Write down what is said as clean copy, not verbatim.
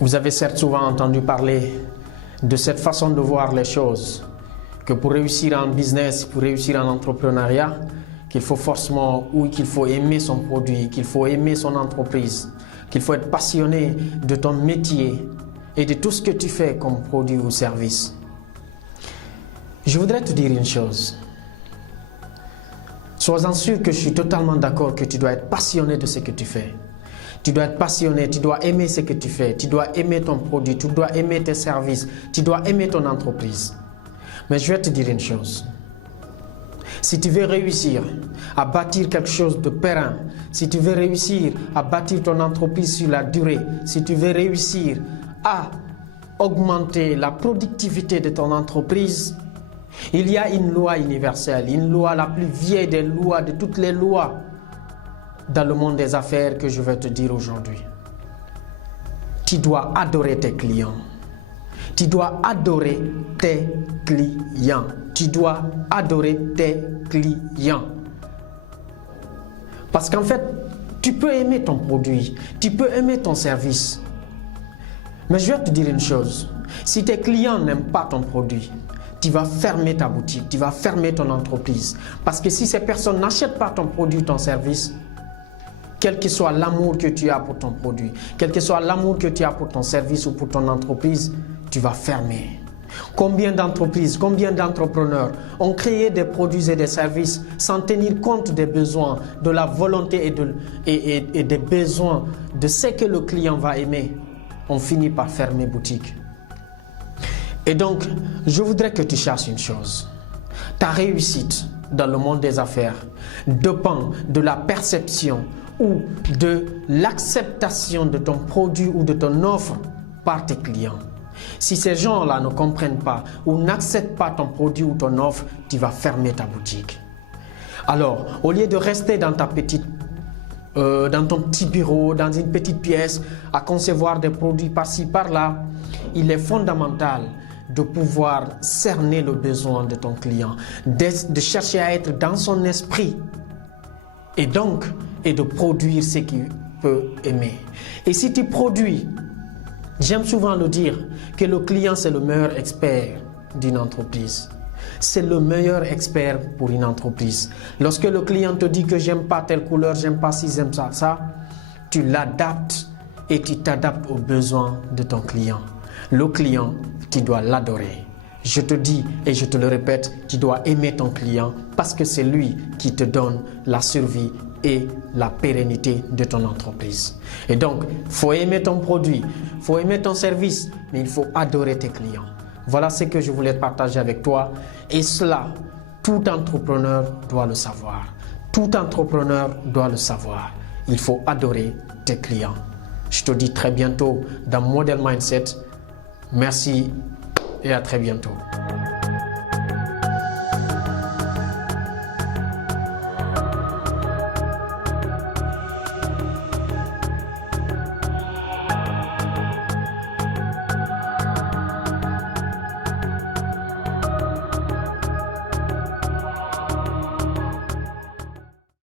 Vous avez certes souvent entendu parler de cette façon de voir les choses, que pour réussir en business, pour réussir en entrepreneuriat, qu'il faut forcément, ou qu'il faut aimer son produit, qu'il faut aimer son entreprise, qu'il faut être passionné de ton métier et de tout ce que tu fais comme produit ou service. Je voudrais te dire une chose. Sois-en sûr que je suis totalement d'accord que tu dois être passionné de ce que tu fais. Tu dois être passionné, tu dois aimer ce que tu fais, tu dois aimer ton produit, tu dois aimer tes services, tu dois aimer ton entreprise. Mais je vais te dire une chose. Si tu veux réussir à bâtir quelque chose de périn, si tu veux réussir à bâtir ton entreprise sur la durée, si tu veux réussir à augmenter la productivité de ton entreprise, il y a une loi universelle, une loi la plus vieille des lois, de toutes les lois dans le monde des affaires que je vais te dire aujourd'hui. Tu dois adorer tes clients. Tu dois adorer tes clients. Tu dois adorer tes clients. Parce qu'en fait, tu peux aimer ton produit, tu peux aimer ton service. Mais je vais te dire une chose. Si tes clients n'aiment pas ton produit, tu vas fermer ta boutique, tu vas fermer ton entreprise. Parce que si ces personnes n'achètent pas ton produit, ton service, quel que soit l'amour que tu as pour ton produit, quel que soit l'amour que tu as pour ton service ou pour ton entreprise, tu vas fermer. Combien d'entreprises, combien d'entrepreneurs ont créé des produits et des services sans tenir compte des besoins, de la volonté et des besoins de ce que le client va aimer, on finit par fermer boutique. Et donc, je voudrais que tu cherches une chose. Ta réussite dans le monde des affaires dépend de la perception ou de l'acceptation de ton produit ou de ton offre par tes clients. Si ces gens-là ne comprennent pas ou n'acceptent pas ton produit ou ton offre, tu vas fermer ta boutique. Alors, au lieu de rester dans ta dans ton petit bureau, dans une petite pièce, à concevoir des produits par-ci, par-là, il est fondamental de pouvoir cerner le besoin de ton client, de chercher à être dans son esprit et donc de produire ce qu'il peut aimer. Et si tu produis, j'aime souvent le dire, que le client c'est le meilleur expert d'une entreprise. C'est le meilleur expert pour une entreprise. Lorsque le client te dit que j'aime pas telle couleur, j'aime pas ci, j'aime ça, tu l'adaptes et tu t'adaptes aux besoins de ton client. Le client, tu dois l'adorer. Je te dis et je te le répète, tu dois aimer ton client parce que c'est lui qui te donne la survie et la pérennité de ton entreprise. Et donc, il faut aimer ton produit, il faut aimer ton service, mais il faut adorer tes clients. Voilà ce que je voulais partager avec toi. Et cela, tout entrepreneur doit le savoir. Tout entrepreneur doit le savoir. Il faut adorer tes clients. Je te dis très bientôt dans Model Mindset. Merci et à très bientôt.